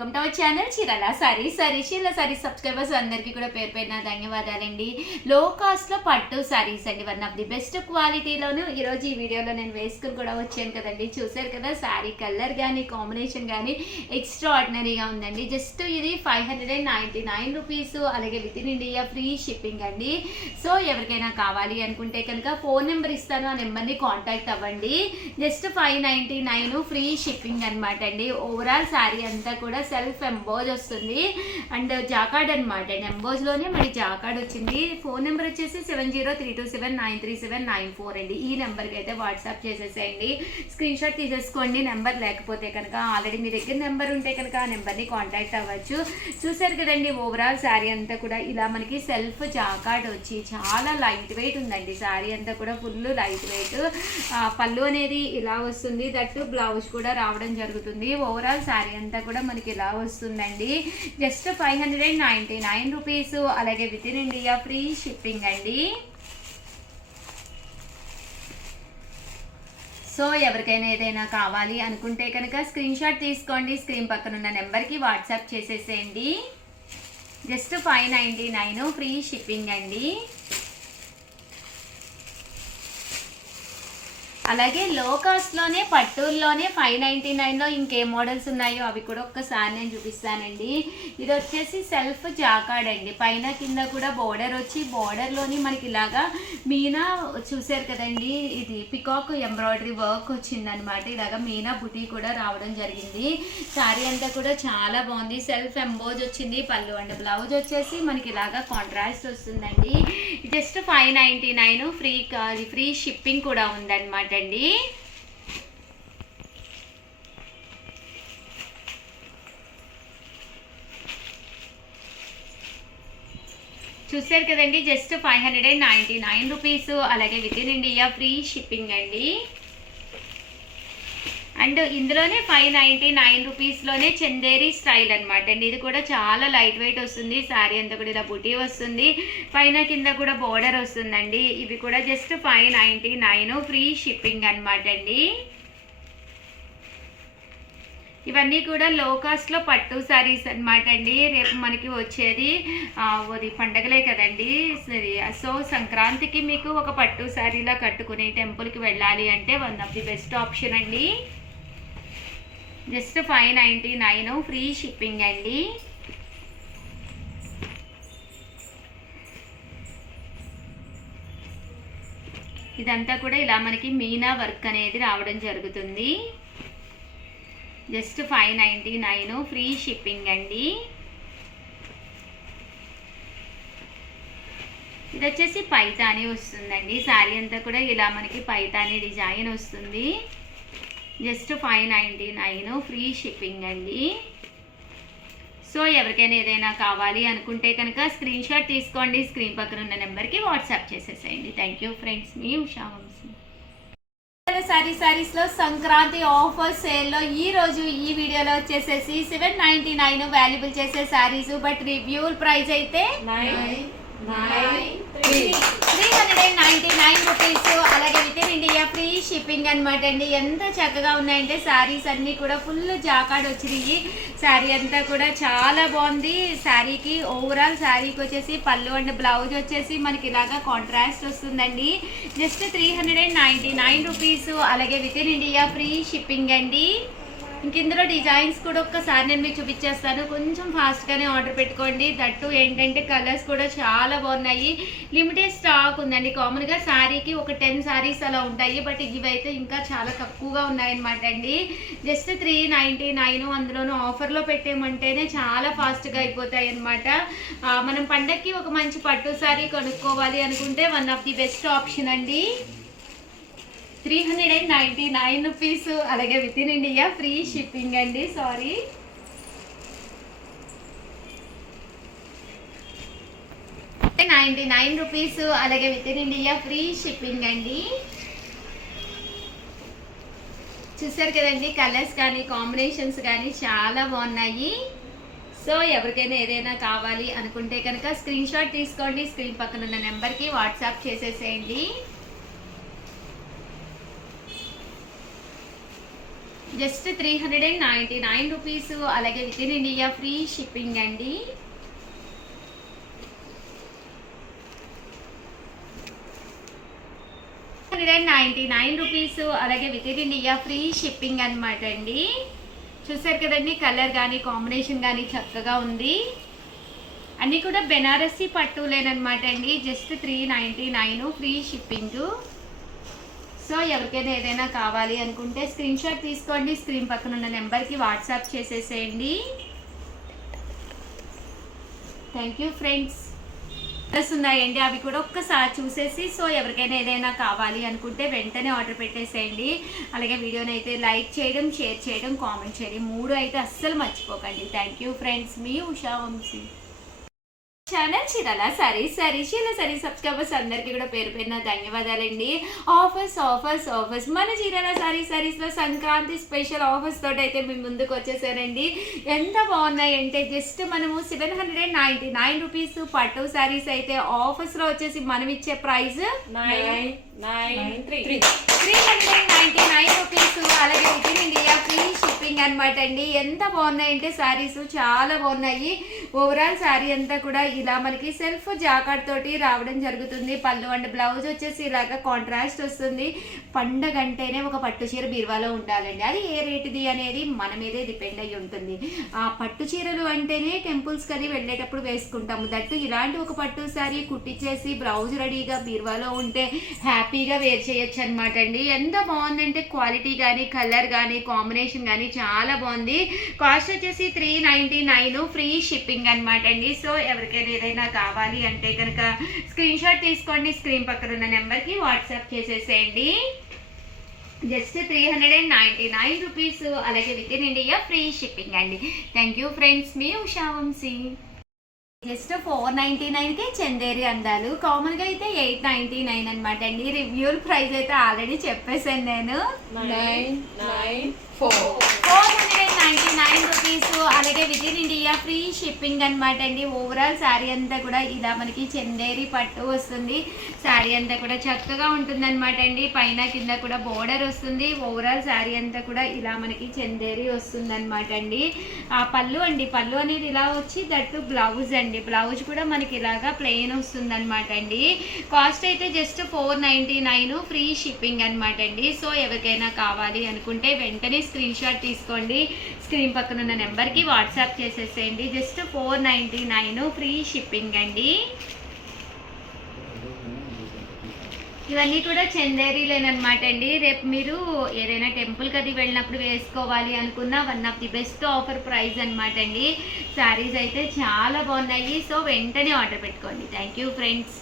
Welcome to our channel Chirala Sarees. Chirala Sarees subscribers అందరికీ కూడా పేరు పేరున ధన్యవాదాలండి. లో కాస్ట్లో పట్టు సారీస్ అండి, వన్ ఆఫ్ ది బెస్ట్ క్వాలిటీలోను ఈరోజు ఈ వీడియోలో నేను వేసుకుని కూడా వచ్చాను కదండి. చూసారు కదా, సారీ కలర్ కానీ కాంబినేషన్ కానీ ఎక్స్ట్రా ఆర్డినరీగా ఉందండి. జస్ట్ ఇది 599 రూపీస్, అలాగే within India free shipping అండి. సో ఎవరికైనా కావాలి అనుకుంటే కనుక ఫోన్ నెంబర్ ఇస్తాను, ఆ నెంబర్ని కాంటాక్ట్ అవ్వండి. జస్ట్ 599 ఫ్రీ షిప్పింగ్ అనమాట అండి. ఓవరాల్ సారీ అంతా కూడా సెల్ఫ్ ఎంబోజ్ వస్తుంది అండ్ జాకార్డ్ అనమాట అండి. ఎంబోజ్లోనే మరి జాకార్డ్ వచ్చింది. ఫోన్ నెంబర్ వచ్చేసి 7032793794 అండి. ఈ నెంబర్కి అయితే వాట్సాప్ చేసేసేయండి, స్క్రీన్ షాట్ తీసేసుకోండి. నెంబర్ లేకపోతే కనుక ఆల్రెడీ మీ దగ్గర నెంబర్ ఉంటే కనుక ఆ నెంబర్ని కాంటాక్ట్ అవ్వచ్చు. చూసారు కదండి, ఓవరాల్ శారీ అంతా కూడా ఇలా మనకి సెల్ఫ్ జాకార్డ్ వచ్చి చాలా లైట్ వెయిట్ ఉందండి. శారీ అంతా కూడా ఫుల్ లైట్ వెయిట్. పళ్ళు అనేది ఇలా వస్తుంది, దట్టు బ్లౌజ్ కూడా రావడం జరుగుతుంది. ఓవరాల్ శారీ అంతా కూడా మనకి ఇలా వస్తుందండి. జస్ట్ 599 రూపీస్, అలాగే within India free shipping అండి. సో ఎవరికైనా ఏదైనా కావాలి అనుకుంటే కనుక స్క్రీన్ షాట్ తీసుకోండి, స్క్రీన్ పక్కన ఉన్న నెంబర్కి వాట్సాప్ చేసేసేయండి. జస్ట్ 599 ఫ్రీ షిప్పింగ్ అండి. అలాగే లో కాస్ట్లోనే పట్టూరులోనే 599లో ఇంకేం మోడల్స్ ఉన్నాయో అవి కూడా ఒక్కసారి నేను చూపిస్తానండి. ఇది వచ్చేసి సెల్ఫ్ జాకార్డ్ అండి. పైన కింద కూడా బోర్డర్ వచ్చి బోర్డర్లోని మనకి ఇలాగా మీనా చూసారు కదండి, ఇది పికాక్ ఎంబ్రాయిడరీ వర్క్ వచ్చిందనమాట. ఇలాగా మీనా బుటీ కూడా రావడం జరిగింది. శారీ అంతా కూడా చాలా బాగుంది. సెల్ఫ్ ఎంబోజ్ వచ్చింది. పళ్ళు అండ్ బ్లౌజ్ వచ్చేసి మనకి ఇలాగా కాంట్రాస్ట్ వస్తుందండి. జస్ట్ 599 ఫ్రీ షిప్పింగ్ కూడా ఉందన్నమాట అండి. చూసారు కదండి, జస్ట్ 599 రూపీస్, అలాగే within India free shipping అండి. అండ్ ఇందులోనే 599 రూపీస్లోనే చందేరి స్టైల్ అనమాట అండి. ఇది కూడా చాలా లైట్ వెయిట్ వస్తుంది. శారీ అంతా కూడా ఇలా బుటీ వస్తుంది, పైన కింద కూడా బోర్డర్ వస్తుందండి. ఇవి కూడా జస్ట్ 599 ఫ్రీ షిప్పింగ్ అనమాట అండి. ఇవన్నీ కూడా లో కాస్ట్లో పట్టు శారీస్ అనమాట అండి. రేపు మనకి వచ్చేది పండగలే కదండి. సో సంక్రాంతికి మీకు ఒక పట్టు శారీలా కట్టుకుని టెంపుల్కి వెళ్ళాలి అంటే one of the best option అండి. జస్ట్ 599 ఫ్రీ షిప్పింగ్ అండి. ఇదంతా కూడా ఇలా మనకి మీనా వర్క్ అనేది రావడం జరుగుతుంది. జస్ట్ 599 ఫ్రీ షిప్పింగ్ అండి. ఇది వచ్చేసి పైతాని వస్తుందండి. శారీ అంతా కూడా ఇలా మనకి పైతాని డిజైన్ వస్తుంది. జస్ట్ 599 ఫ్రీ షిప్పింగ్ అండి. సో ఎవరికైనా ఏదైనా కావాలి అనుకుంటే కనుక స్క్రీన్ షాట్ తీసుకోండి, స్క్రీన్ పక్కన ఉన్న నెంబర్కి వాట్సాప్ చేసేసేయండి. థ్యాంక్ యూ ఫ్రెండ్స్, మీ ఉషా వంశీ. సారీస్లో సంక్రాంతి ఆఫర్ సేల్లో ఈ రోజు ఈ వీడియోలో వచ్చేసేసి 799 వాల్యుబుల్ చేసే శారీస్, బట్ రివ్యూ ప్రైస్ అయితే 399 రూపీస్, అలాగే within India free shipping అనమాట అండి. ఎంత చక్కగా ఉన్నాయంటే శారీస్ అన్నీ కూడా ఫుల్ జాకార్డ్ వచ్చినాయి. శారీ అంతా కూడా చాలా బాగుంది. శారీకి ఓవరాల్ శారీకి వచ్చేసి పళ్ళు అండ్ బ్లౌజ్ వచ్చేసి మనకి ఇలాగా కాంట్రాస్ట్ వస్తుందండి. జస్ట్ 399 రూపీస్, అలాగే within India free shipping అండి. ఇంక ఇందులో డిజైన్స్ కూడా ఒక్కసారి నేను మీకు చూపించేస్తాను. కొంచెం ఫాస్ట్గానే ఆర్డర్ పెట్టుకోండి. దట్టు ఏంటంటే కలర్స్ కూడా చాలా బాగున్నాయి. లిమిటెడ్ స్టాక్ ఉందండి. కామన్గా శారీకి ఒక 10 శారీస్ అలా ఉంటాయి, బట్ ఇవైతే ఇంకా చాలా తక్కువగా ఉన్నాయన్నమాట అండి. జస్ట్ 399, అందులోనూ ఆఫర్లో పెట్టేమంటేనే చాలా ఫాస్ట్గా అయిపోతాయి అన్నమాట. మనం పండగకి ఒక మంచి పట్టు శారీ కొనుక్కోవాలి అనుకుంటే one of the best option అండి. 399 రూపీస్, అలాగే within India free shipping అండి. 99 రూపీస్, అలాగే within India free shipping అండి. చూసారు కదండి, కలర్స్ కానీ కాంబినేషన్స్ కానీ చాలా బాగున్నాయి. సో ఎవరికైనా ఏదైనా కావాలి అనుకుంటే కనుక స్క్రీన్ షాట్ తీసుకోండి, స్క్రీన్ పక్కన ఉన్న నెంబర్కి వాట్సాప్ చేసేసేయండి. Just 399 rupees. అలాగే within India free shipping అండి. రూపీస్. అలాగే within India free shipping అనమాట అండి. చూసారు కదండి, కలర్ కానీ కాంబినేషన్ కానీ చక్కగా ఉంది. అన్నీ కూడా బెనారసీ పట్టులేనమాట అండి. Just 399 free shipping. సో ఎవరికైనా ఏదైనా కావాలి అనుకుంటే స్క్రీన్ షాట్ తీసుకోండి, స్క్రీన్ పక్కన ఉన్న నెంబర్కి వాట్సాప్ చేసేసేయండి. Thank you friends. ఉన్నాయండి, అవి కూడా ఒక్కసారి చూసేసి సో ఎవరికైనా ఏదైనా కావాలి అనుకుంటే వెంటనే ఆర్డర్ పెట్టేసేయండి. అలాగే వీడియోని అయితే లైక్ చేయడం, షేర్ చేయడం, కామెంట్ చేయడం 3 అయితే అస్సలు మర్చిపోకండి. Thank you friends. మీ ఉషా వంశీ ఛానల్ చీరాల సారీస్. చీరాల సారీస్ సబ్స్క్రైబర్స్ అందరికీ కూడా పేరు పేరున ధన్యవాదాలండి. ఆఫర్స్ మన చీరాల సారీస్లో సంక్రాంతి స్పెషల్ ఆఫర్స్ తోటి అయితే మేము ముందుకు వచ్చేసారండి. ఎంత బాగున్నాయి అంటే జస్ట్ మనము 799 రూపీస్ పట్టు సారీస్ అయితే ఆఫర్స్లో వచ్చేసి మనం ఇచ్చే ప్రైస్ 399 రూపీస్. అలాగే within India free shipping అనమాట అండి. ఎంత బాగున్నాయి అంటే సారీస్ చాలా బాగున్నాయి. ఓవరాల్ సారీ అంతా కూడా ఇలా మనకి సెల్ఫ్ జాకార్డ్ తోటి రావడం జరుగుతుంది. పళ్ళు అండ్ బ్లౌజ్ వచ్చేసి ఇలాగా కాంట్రాస్ట్ వస్తుంది. పండగ అంటేనే ఒక పట్టు చీర బీరువాలో ఉండాలండి. అది ఏ రేటుది అనేది మన మీదే డిపెండ్ అయ్యి ఉంటుంది. ఆ పట్టు చీరలు అంటేనే టెంపుల్స్ కది వెళ్ళేటప్పుడు వేసుకుంటాము. దట్టు ఇలాంటి ఒక పట్టు సారీ కుట్టించేసి బ్లౌజ్ రెడీగా బీరువాలో ఉంటే హ్యాపీగా వేర్ చేయొచ్చు అనమాట అండి. ఎంత బాగుందంటే క్వాలిటీ కానీ కలర్ కానీ కాంబినేషన్ కానీ చాలా బాగుంది. కాస్ట్ వచ్చేసి 399 ఫ్రీ షిప్పింగ్ అనమాట అండి. సో ఎవరికైనా ఏదైనా కావాలి అంటే కనుక స్క్రీన్ షాట్ తీసుకోండి, స్క్రీన్ పక్కన ఉన్న నెంబర్కి వాట్సాప్ చేసేసేయండి. Just 399 rupees. అలాగే within India free shipping అండి. Thank you friends. మీ ఉషా వంశీ. జస్ట్ 499కే చందేరి అందాలు. కామన్గా అయితే 899 అనమాట అండి. రివ్యూల్ ప్రైస్ అయితే ఆల్రెడీ చెప్పేసాను నేను. 499 రూపీస్. అలాగే within India free shipping అనమాట అండి. ఓవరాల్ శారీ అంతా కూడా ఇలా మనకి చందేరి పట్టు వస్తుంది. శారీ అంతా కూడా చక్కగా ఉంటుంది అనమాట అండి. పైన కింద కూడా బోర్డర్ వస్తుంది. ఓవరాల్ శారీ అంతా కూడా ఇలా మనకి చందేరి వస్తుంది అనమాట అండి. ఆ పళ్ళు అండి, పళ్ళు అనేది ఇలా వచ్చి దట్టు బ్లౌజ్ అండి. బ్లౌజ్ కూడా మనకి ఇలాగా ప్లెయిన్ వస్తుంది అనమాట అండి. కాస్ట్ అయితే జస్ట్ 499 ఫ్రీ షిప్పింగ్ అనమాట అండి. సో ఎవరికైనా కావాలి అనుకుంటే వెంటనే స్క్రీన్ షాట్ తీసుకోండి, స్క్రీన్ పక్కన ఉన్న నెంబర్కి వాట్సాప్ చేసేసేయండి. జస్ట్ 499 ఫ్రీ షిప్పింగ్ అండి. ఇవన్నీ కూడా చందేరీలేనమాట అండి. రేపు మీరు ఏదైనా టెంపుల్కి అది వెళ్ళినప్పుడు వేసుకోవాలి అనుకున్న one of the best offer price అనమాట అండి. శారీస్ అయితే చాలా బాగున్నాయి. సో వెంటనే ఆర్డర్ పెట్టుకోండి. Thank you friends.